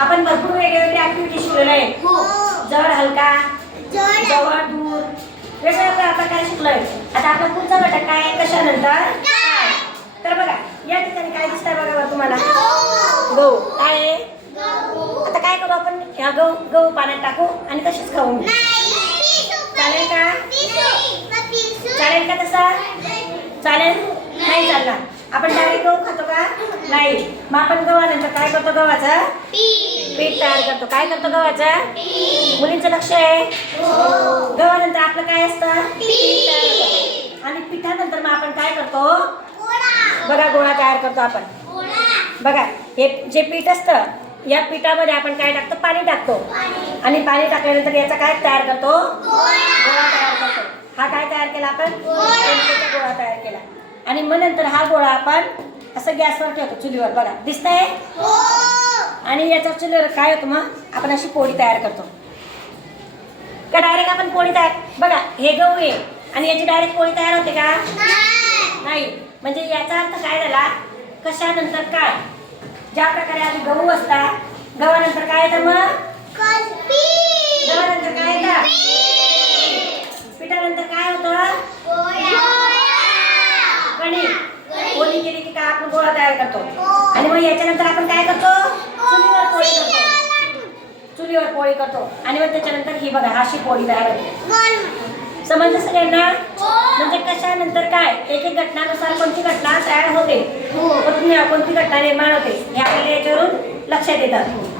आपण भरपूर वेगवेगळे ऍक्टिव्हिटी शिकलेलो आहे. हो. जवळ हलका जड जवळ दूर वेगवेगळ्या प्रकारे शिकलोय. आता आपला पुढचा घटक काय? कशानंतर? तर बघा या ठिकाणी काय दिसतंय बघा बरं तुम्हाला? गहू. काय आहे? आता काय करू आपण? ह्या गहू गहू पाण्यात टाकू आणि तशीच खाऊ. चालेल का चालेल का तसा चालेल नाही चालणार आपण डायरेक्ट गहू खातो का नाही मग आपण गव्हानंतर काय करतो गव्हाचं? पीठ. तयार करतो. काय करतो गव्हाचं? मुलींचं लक्ष आहे. गव्हानंतर आपलं काय असतं? पीठ. तयार होतं. आणि पिठानंतर मग आपण काय करतो? बघा गोळा तयार करतो आपण. बघा हे जे पीठ असतं या पिठामध्ये आपण काय टाकतो? पाणी टाकतो. आणि पाणी टाकल्यानंतर याचा काय तयार करतो? गोळा. तयार करतो. हा काय तयार केला आपण? कणकेचा गोळा तयार केला. आणि मग नंतर हा गोळा आपण असं गॅसवर ठेवतो चुलीवर. बघा दिसतंय? आणि याच्या चुलीवर काय होतं मग? आपण अशी पोळी तयार करतो. का डायरेक्ट आपण पोळी तयार बघा हे गहू आहे. आणि याची डायरेक्ट पोळी तयार होते का? नाही. म्हणजे याचा अर्थ काय झाला? कशानंतर काय? ज्या प्रकारे आधी गहू असतात गव्हानंतर काय येतं मग गव्हानंतर काय येतं पिठानंतर काय होतं कणिक पोळी केली की काय आपण गोळा तयार करतो. आणि मग याच्यानंतर आपण काय करतो? चुलीवर पोळी करतो. चुलीवर पोळी करतो. आणि मग त्याच्यानंतर ही बघा अशी पोळी तयार होते. समजलं सगळ्यांना? म्हणजे कशानंतर काय? एक एक घटनानुसार कोणती घटना तयार होते? कोणती कोणती घटना निर्माण होते? हे आपल्याला याच्यावरून लक्षात येतं.